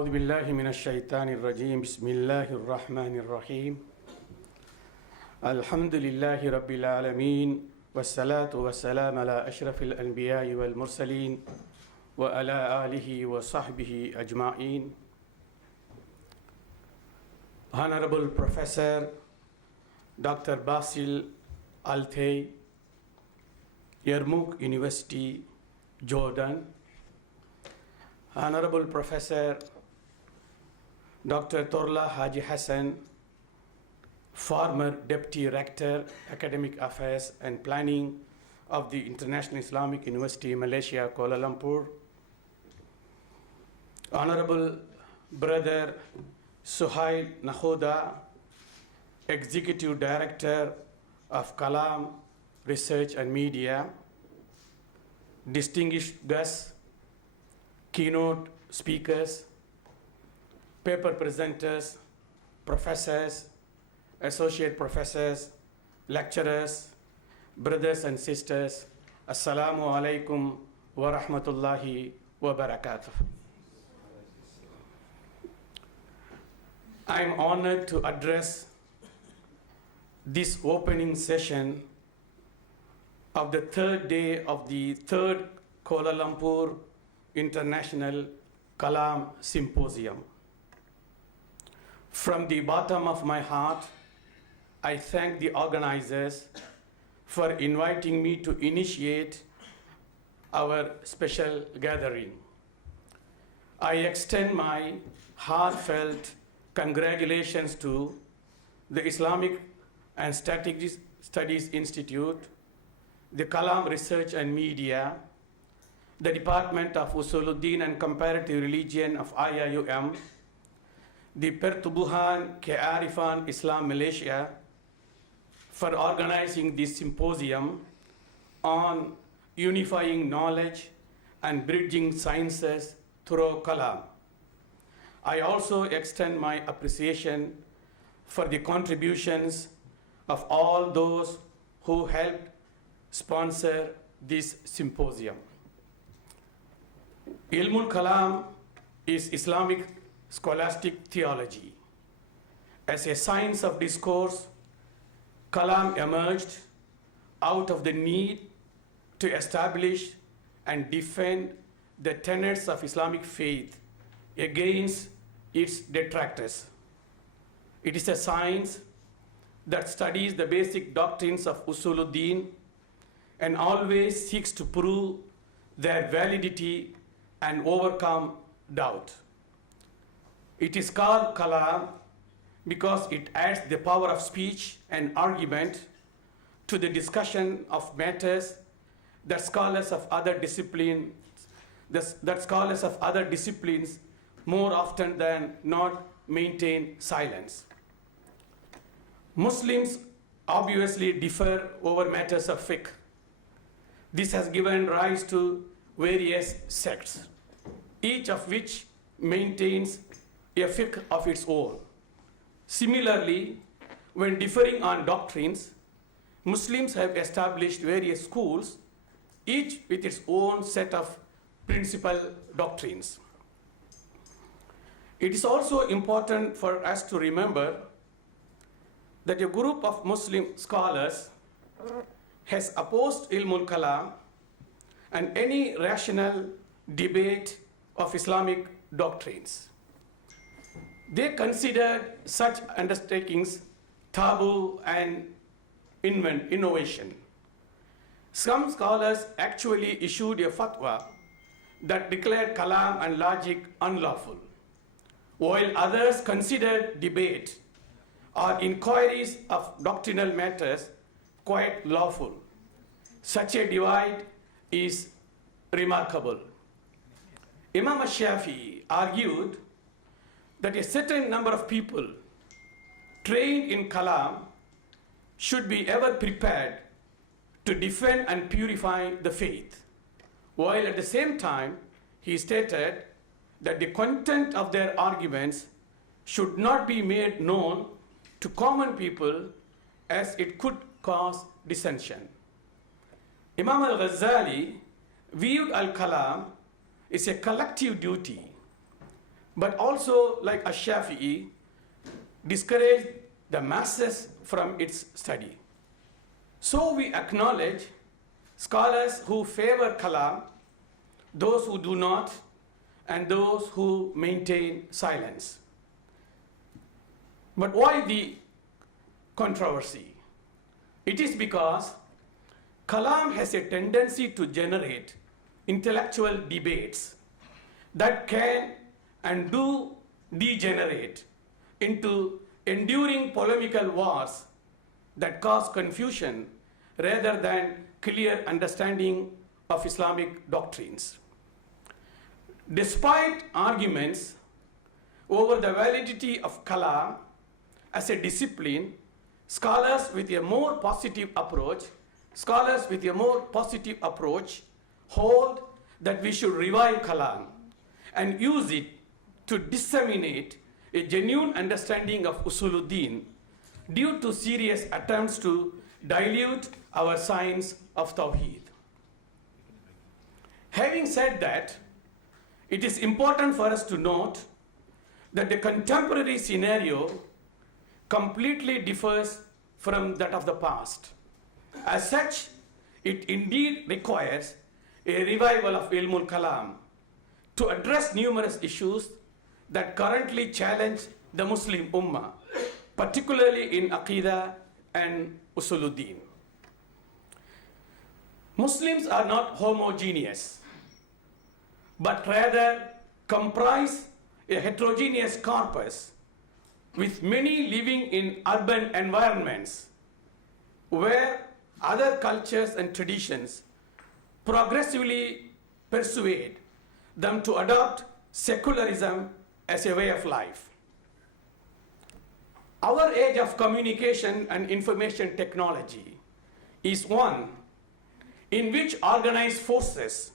أعوذ بالله من الشيطان الرجيم بسم الله الرحمن الرحيم الحمد لله رب العالمين والصلاة والسلام على أشرف الأنبياء والمرسلين وعلى آله وصحبه أجمعين. Honorable Professor Dr. Basil Altay, Yarmouk University, Jordan. Honorable Professor Dr. Torla Haji Hassan, former Deputy Rector, Academic Affairs and Planning of the International Islamic University, Malaysia, Kuala Lumpur. Honorable Brother Suhail Nakhoda, Executive Director of Kalam Research and Media. Distinguished guests, keynote speakers, paper presenters, professors, associate professors, lecturers, brothers and sisters, Assalamu alaikum wa rahmatullahi wa barakatuh. I am honored to address this opening session of the third day of the third Kuala Lumpur International Kalam Symposium. From the bottom of my heart, I thank the organizers for inviting me to initiate our special gathering. I extend my heartfelt congratulations to the Islamic and Strategic Studies Institute, the Kalam Research and Media, the Department of Usuluddin and Comparative Religion of IIUM, the Pertubuhan Kearifan Islam Malaysia, for organizing this symposium on unifying knowledge and bridging sciences through Kalam. I also extend my appreciation for the contributions of all those who helped sponsor this symposium. Ilmul Kalam is Islamic scholastic theology. As a science of discourse, Kalam emerged out of the need to establish and defend the tenets of Islamic faith against its detractors. It is a science that studies the basic doctrines of Usuluddin and always seeks to prove their validity and overcome doubt. It is called Kalam because it adds the power of speech and argument to the discussion of matters that scholars of other disciplines more often than not maintain silence. Muslims obviously differ over matters of fiqh. This has given rise to various sects, each of which maintains a fiqh of its own. Similarly, when differing on doctrines, Muslims have established various schools, each with its own set of principal doctrines. It is also important for us to remember that a group of Muslim scholars has opposed Ilmul Kalam and any rational debate of Islamic doctrines. They considered such undertakings taboo and innovation. Some scholars actually issued a fatwa that declared Kalam and logic unlawful, while others considered debate or inquiries of doctrinal matters quite lawful. Such a divide is remarkable. Imam Shafi'i argued that a certain number of people trained in Kalam should be ever prepared to defend and purify the faith, while at the same time he stated that the content of their arguments should not be made known to common people as it could cause dissension. Imam al-Ghazali viewed al-Kalam as a collective duty but also, like Ash-Shafi'i, discouraged the masses from its study. So we acknowledge scholars who favor Kalam, those who do not, and those who maintain silence. But why the controversy? It is because Kalam has a tendency to generate intellectual debates that can and do degenerate into enduring polemical wars that cause confusion rather than clear understanding of Islamic doctrines. Despite arguments over the validity of Kalam as a discipline, scholars with a more positive approach hold that we should revive Kalam and use it to disseminate a genuine understanding of Usuluddin due to serious attempts to dilute our science of Tawheed. Having said that, it is important for us to note that the contemporary scenario completely differs from that of the past. As such, it indeed requires a revival of Ilmul Kalam to address numerous issues that currently challenge the Muslim Ummah, particularly in Aqidah and Usuluddin. Muslims are not homogeneous, but rather comprise a heterogeneous corpus with many living in urban environments where other cultures and traditions progressively persuade them to adopt secularism as a way of life. Our age of communication and information technology is one in which organized forces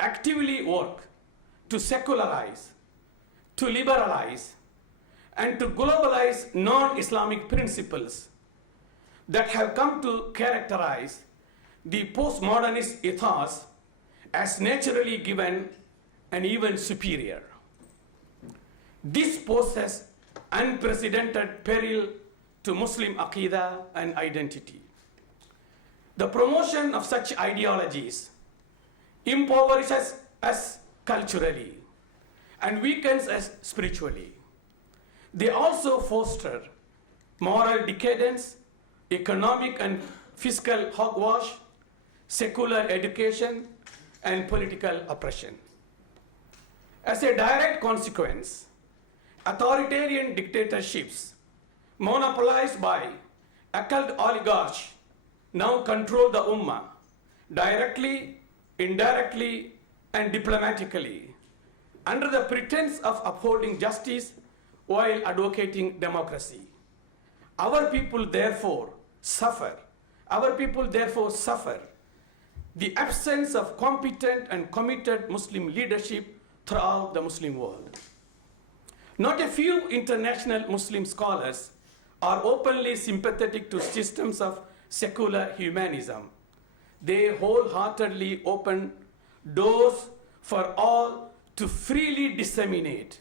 actively work to secularize, to liberalize, and to globalize non-Islamic principles that have come to characterize the postmodernist ethos as naturally given and even superior. This poses unprecedented peril to Muslim Aqidah and identity. The promotion of such ideologies impoverishes us culturally and weakens us spiritually. They also foster moral decadence, economic and fiscal hogwash, secular education, and political oppression. As a direct consequence, authoritarian dictatorships monopolized by occult oligarchs now control the Ummah directly, indirectly, and diplomatically under the pretense of upholding justice while advocating democracy. Our people therefore suffer the absence of competent and committed Muslim leadership throughout the Muslim world. Not a few international Muslim scholars are openly sympathetic to systems of secular humanism. They wholeheartedly open doors for all to freely disseminate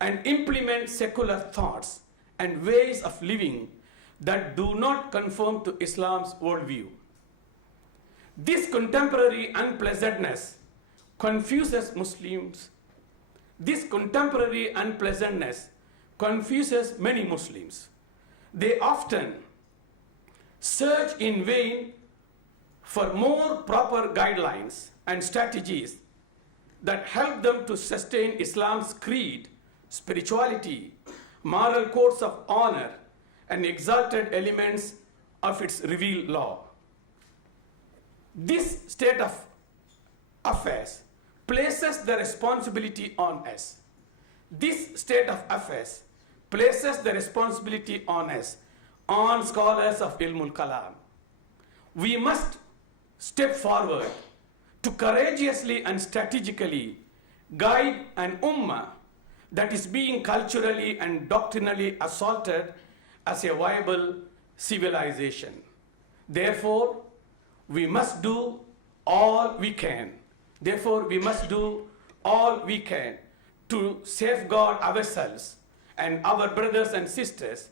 and implement secular thoughts and ways of living that do not conform to Islam's worldview. This contemporary unpleasantness confuses Muslims. This contemporary unpleasantness confuses many Muslims. They often search in vain for more proper guidelines and strategies that help them to sustain Islam's creed, spirituality, moral codes of honor, and exalted elements of its revealed law. This state of affairs places the responsibility on us. This state of affairs places the responsibility on us, on scholars of Ilmul Kalam. We must step forward to courageously and strategically guide an ummah that is being culturally and doctrinally assaulted as a viable civilization. Therefore, we must do all we can. all we can to safeguard ourselves and our brothers and sisters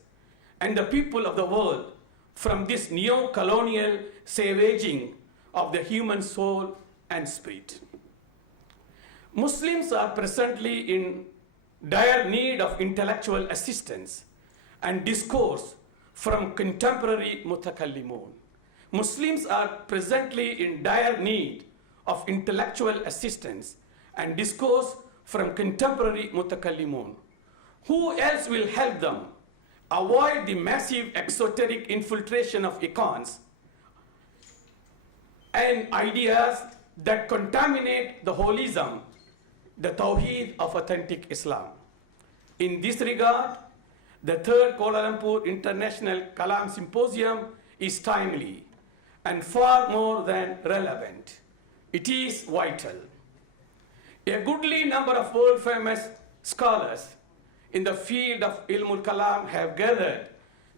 and the people of the world from this neo-colonial savaging of the human soul and spirit. Muslims are presently in dire need of intellectual assistance and discourse from contemporary mutakallimun. Muslims are presently in dire need of intellectual assistance and discourse from contemporary mutakallimun. Who else will help them avoid the massive exoteric infiltration of icons and ideas that contaminate the holism, the tawheed of authentic Islam? In this regard, the third Kuala Lumpur International Kalam Symposium is timely and far more than relevant. It is vital. A goodly number of world-famous scholars in the field of Ilmul Kalam have gathered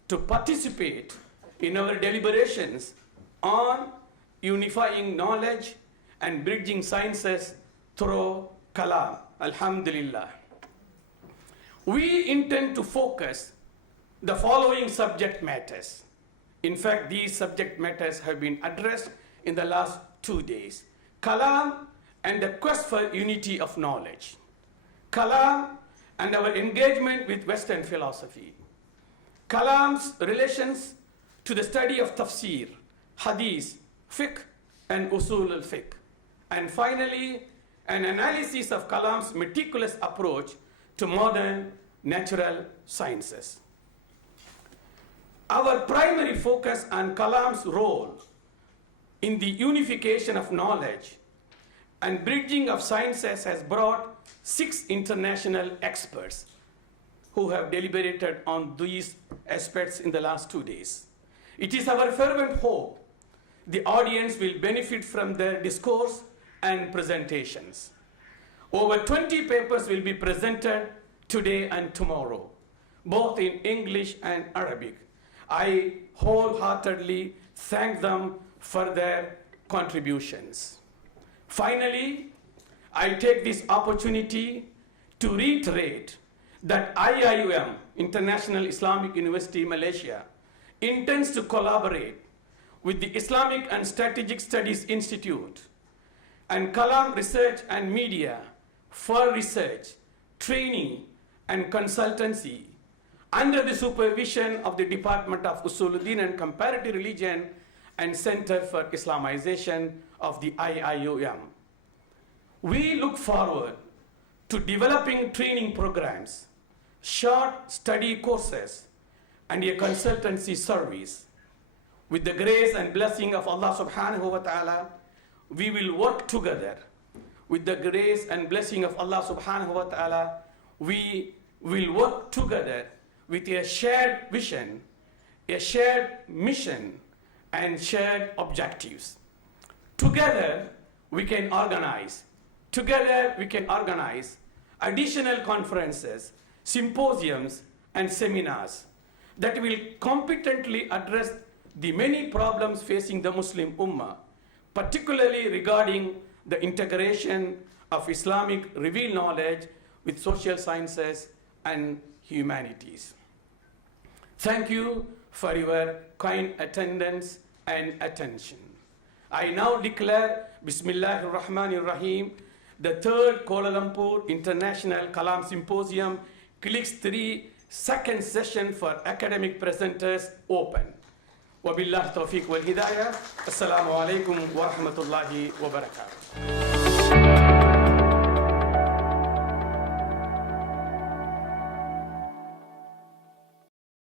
to participate in our deliberations on unifying knowledge and bridging sciences through Kalam. Alhamdulillah. We intend to focus the following subject matters. In fact, these subject matters have been addressed in the last 2 days. Kalam and the quest for unity of knowledge. Kalam and our engagement with Western philosophy. Kalam's relations to the study of tafsir, hadith, fiqh, and usul al-fiqh. And finally, an analysis of Kalam's meticulous approach to modern natural sciences. Our primary focus on Kalam's role in the unification of knowledge and bridging of sciences has brought 6 international experts who have deliberated on these aspects in the last 2 days. It is our fervent hope the audience will benefit from their discourse and presentations. Over 20 papers will be presented today and tomorrow, both in English and Arabic. I wholeheartedly thank them for their contributions. Finally, I take this opportunity to reiterate that IIUM, International Islamic University, Malaysia, intends to collaborate with the Islamic and Strategic Studies Institute and Kalam Research and Media for research, training, and consultancy under the supervision of the Department of Usuluddin and Comparative Religion and Center for Islamization of the IIUM. We look forward to developing training programs, short study courses, and a consultancy service. With the grace and blessing of Allah subhanahu wa ta'ala, we will work together. With the grace and blessing of Allah subhanahu wa ta'ala, we will work together with a shared vision, a shared mission, and shared objectives. Together we can organize additional conferences, symposiums, and seminars that will competently address the many problems facing the Muslim Ummah, particularly regarding the integration of Islamic revealed knowledge with social sciences and humanities. Thank you for your kind attendance and attention. I now declare Bismillahir Rahmanir Rahim, the third Kuala Lumpur International Kalam Symposium, KLIKS 3, second session for academic presenters open. Wabillahi tawfiq wal hidayah. Assalamu alaikum wa rahmatullahi wa barakatuh.